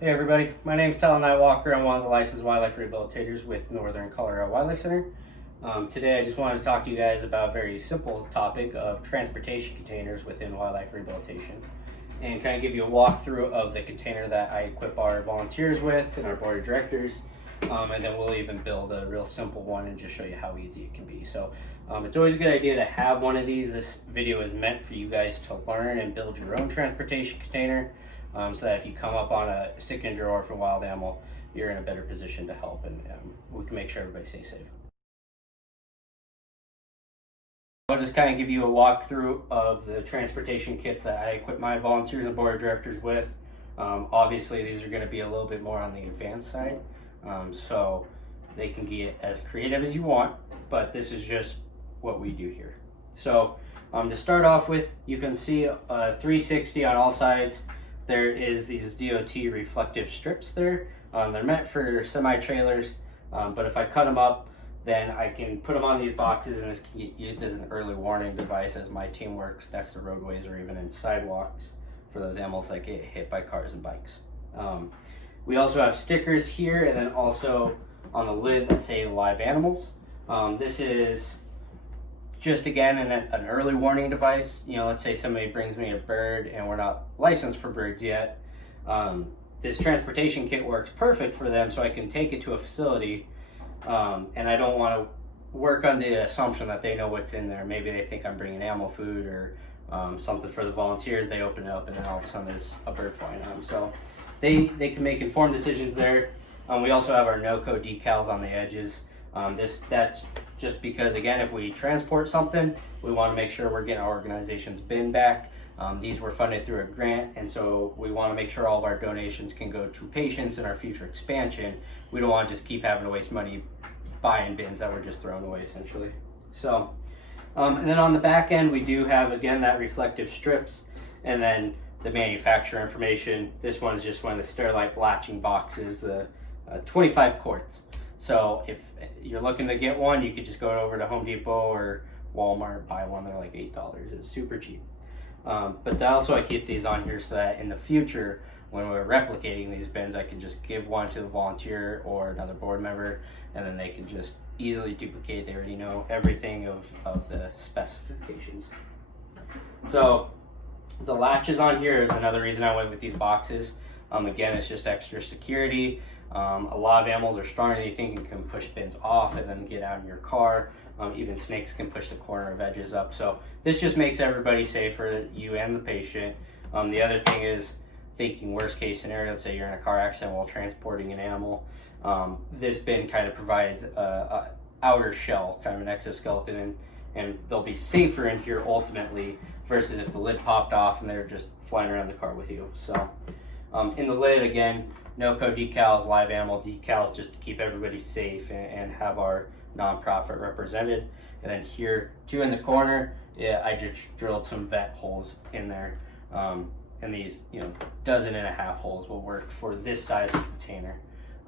Hey everybody, my name's Talon Walker. I'm one of the licensed wildlife rehabilitators with Northern Colorado Wildlife Center. Today I just wanted to talk to you guys about a very simple topic of transportation containers within wildlife rehabilitation and kind of give you a walkthrough of the container that I equip our volunteers with and our board of directors. And then we'll even build a real simple one and just show you how easy it can be. So it's always a good idea to have one of these. This video is meant for you guys to learn and build your own transportation container. So that if you come up on a sick, injured, or orphan wild animal, you're in a better position to help, and we can make sure everybody stays safe. I'll just kind of give you a walkthrough of the transportation kits that I equip my volunteers and board of directors with. Obviously, these are going to be a little bit more on the advanced side, so they can get as creative as you want, but this is just what we do here. So to start off with, you can see a 360 on all sides. There is these DOT reflective strips there. They're meant for semi-trailers, but if I cut them up, then I can put them on these boxes, and this can get used as an early warning device as my team works next to roadways or even in sidewalks for those animals that get hit by cars and bikes. We also have stickers here, and then also on the lid that say live animals. This is just again an early warning device. You know, let's say somebody brings me a bird and we're not licensed for birds yet. This transportation kit works perfect for them, so I can take it to a facility, and I don't want to work on the assumption that they know what's in there. Maybe they think I'm bringing animal food or something for the volunteers. They open it up and then all of a sudden there's a bird flying on them. So they can make informed decisions there. We also have our no-code decals on the edges. That's just because, again, if we transport something, we want to make sure we're getting our organization's bin back. These were funded through a grant, and so we want to make sure all of our donations can go to patients in our future expansion. We don't want to just keep having to waste money buying bins that were just thrown away, essentially. So, and then on the back end, we do have, again, that reflective strips, and then the manufacturer information. This one is just one of the Sterilite latching boxes, 25 quarts. So if you're looking to get one, you could just go over to Home Depot or Walmart, buy one. They're like $8. It's super cheap. But also I keep these on here so that in the future, when we're replicating these bins, I can just give one to a volunteer or another board member, and then they can just easily duplicate. They already know everything of the specifications. So the latches on here is another reason I went with these boxes. Again, it's just extra security. A lot of animals are stronger than you think and can push bins off and then get out in your car. Even snakes can push the corner of edges up. So this just makes everybody safer, you and the patient. The other thing is thinking worst case scenario. Let's say you're in a car accident while transporting an animal. This bin kind of provides a outer shell, kind of an exoskeleton, and they'll be safer in here ultimately versus if the lid popped off and they're just flying around the car with you. So in the lid, again, no-code decals, live animal decals, just to keep everybody safe and have our nonprofit represented. And then here, too, in the corner, I just drilled some vet holes in there. And these, 1.5 holes will work for this size container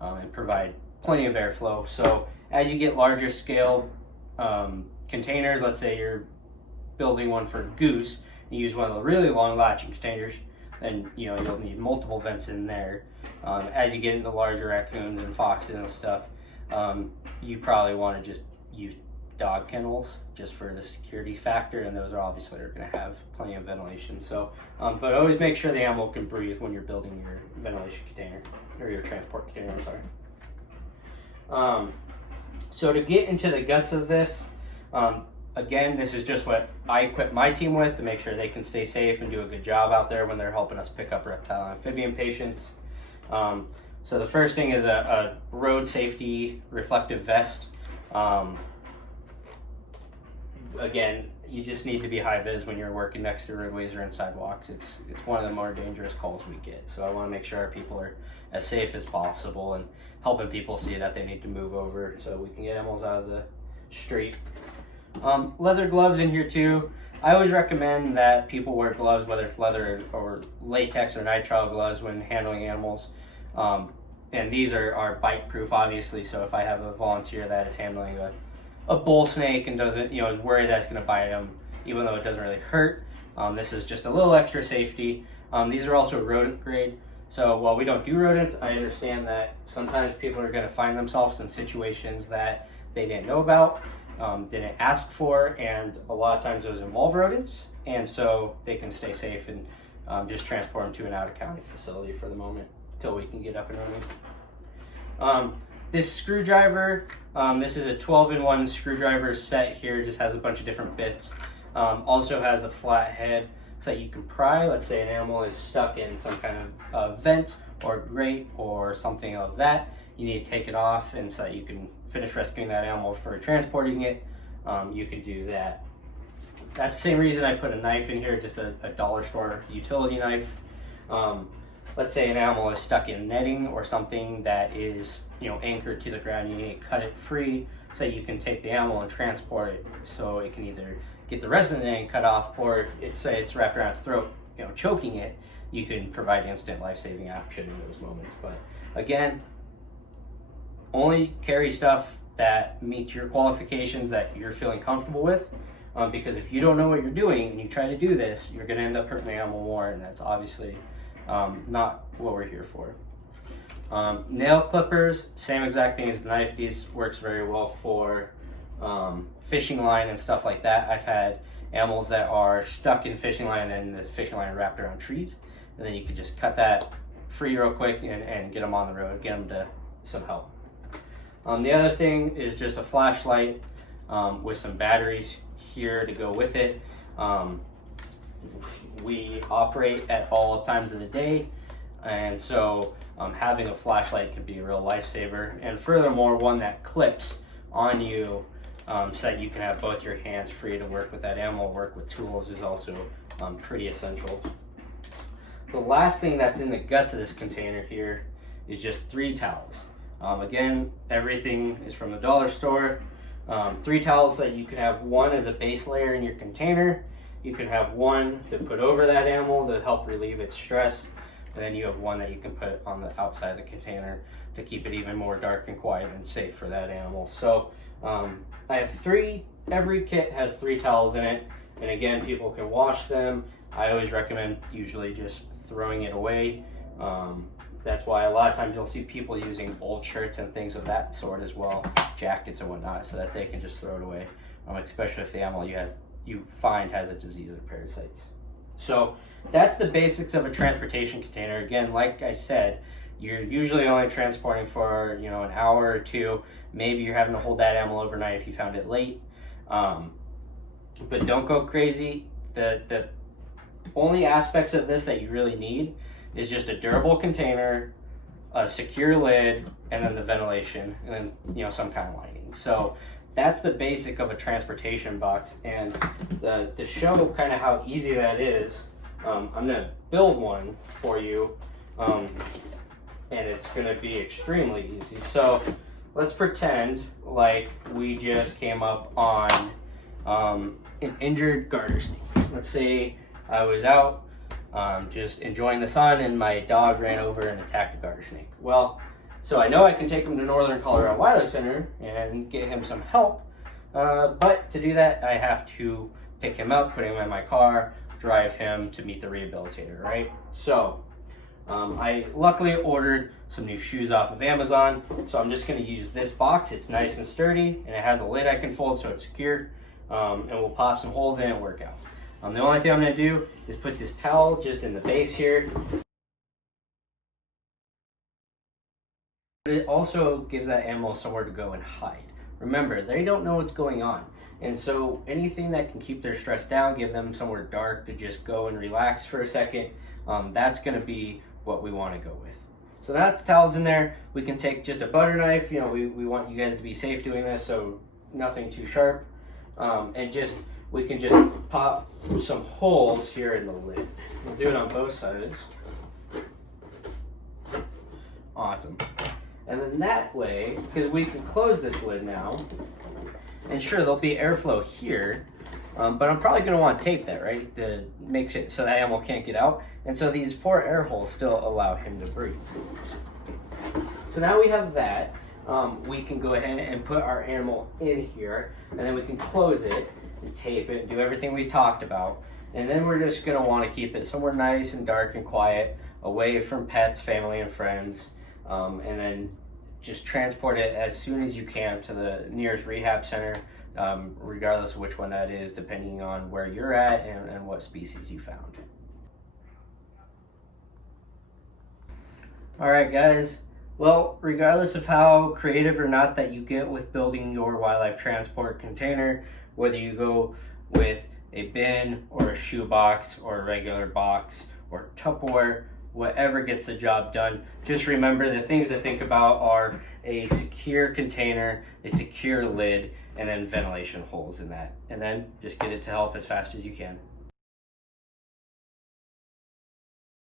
and provide plenty of airflow. So as you get larger scale containers, let's say you're building one for goose, you use one of the really long latching containers, then you'll need multiple vents in there. As you get into larger raccoons and foxes and stuff, you probably want to just use dog kennels just for the security factor, and those are obviously going to have plenty of ventilation. So, but always make sure the animal can breathe when you're building your ventilation container or your transport container. I'm sorry. So to get into the guts of this, again, this is just what I equip my team with to make sure they can stay safe and do a good job out there when they're helping us pick up reptile and amphibian patients. So the first thing is a road safety reflective vest. Again, you just need to be high vis when you're working next to roadways or in sidewalks. It's one of the more dangerous calls we get. So I want to make sure our people are as safe as possible and helping people see that they need to move over so we can get animals out of the street. Leather gloves in here too. I always recommend that people wear gloves, whether it's leather or latex or nitrile gloves when handling animals. And these are bite proof, obviously. So if I have a volunteer that is handling a bull snake and doesn't, is worried that it's going to bite them, even though it doesn't really hurt, this is just a little extra safety. These are also rodent grade. So while we don't do rodents, I understand that sometimes people are going to find themselves in situations that they didn't know about, didn't ask for, and a lot of times those involve rodents, and so they can stay safe and just transport them to an out-of-county facility for the moment until we can get up and running. This screwdriver, this is a 12-in-1 screwdriver set here, just has a bunch of different bits. Also has a flat head so that you can pry. Let's say an animal is stuck in some kind of vent or grate or something of that. You need to take it off, and so that you can finish rescuing that animal for transporting it, you can do that. That's the same reason I put a knife in here, just a dollar store utility knife. Let's say an animal is stuck in netting or something that is, anchored to the ground. You need to cut it free so you can take the animal and transport it, so it can either get the rest of the netting cut off, or if it's wrapped around its throat, choking it, you can provide instant life-saving action in those moments. But again, only carry stuff that meets your qualifications that you're feeling comfortable with, because if you don't know what you're doing and you try to do this, you're going to end up hurting the animal more, and that's obviously not what we're here for. Nail clippers, same exact thing as the knife. These works very well for fishing line and stuff like that. I've had animals that are stuck in fishing line and the fishing line wrapped around trees, and then you could just cut that free real quick and get them on the road, get them to some help. The other thing is just a flashlight with some batteries here to go with it. We operate at all times of the day, and so having a flashlight could be a real lifesaver, and furthermore, one that clips on you so that you can have both your hands free to work with that animal. Work with tools is also pretty essential. The last thing that's in the guts of this container here is just 3 towels. Again, everything is from the dollar store. 3 towels that you can have. One as a base layer in your container. You can have one to put over that animal to help relieve its stress. And then you have one that you can put on the outside of the container to keep it even more dark and quiet and safe for that animal. So I have 3. Every kit has 3 towels in it. And again, people can wash them. I always recommend usually just throwing it away. That's why a lot of times you'll see people using old shirts and things of that sort as well, jackets and whatnot, so that they can just throw it away, especially if the animal you find has a disease or parasites. So that's the basics of a transportation container. Again, like I said, you're usually only transporting for an hour or 2. Maybe you're having to hold that animal overnight if you found it late. But don't go crazy. The only aspects of this that you really need is just a durable container, a secure lid, and then the ventilation, and then some kind of lining. So that's the basic of a transportation box. And to show kind of how easy that is, I'm gonna build one for you, and it's gonna be extremely easy. So let's pretend like we just came up on an injured garter snake. Let's say I was out just enjoying the sun and my dog ran over and attacked a garter snake. Well, so I know I can take him to Northern Colorado Wildlife Center and get him some help, but to do that I have to pick him up, put him in my car, drive him to meet the rehabilitator, right? So I luckily ordered some new shoes off of Amazon, so I'm just going to use this box. It's nice and sturdy, and it has a lid I can fold so it's secure, and we'll pop some holes in it and work out. The only thing I'm going to do is put this towel just in the base here. It also gives that animal somewhere to go and hide. Remember, they don't know what's going on, and so anything that can keep their stress down, give them somewhere dark to just go and relax for a second, that's going to be what we want to go with. So that's towels in there. We can take just a butter knife. We want you guys to be safe doing this, so nothing too sharp, and we can just pop some holes here in the lid. We'll do it on both sides. Awesome. And then that way, because we can close this lid now, and sure, there'll be airflow here, but I'm probably going to want to tape that, right, to make it so that animal can't get out. And so these 4 air holes still allow him to breathe. So now we have that. We can go ahead and put our animal in here, and then we can close it and tape it and do everything we talked about. And then we're just going to want to keep it somewhere nice and dark and quiet. away from pets, family, and friends, and then just transport it as soon as you can to the nearest rehab center, regardless of which one that is, depending on where you're at and what species you found. All right, guys. Well, regardless of how creative or not that you get with building your wildlife transport container, whether you go with a bin or a shoebox or a regular box or Tupperware, whatever gets the job done, just remember the things to think about are a secure container, a secure lid, and then ventilation holes in that. And then just get it to help as fast as you can.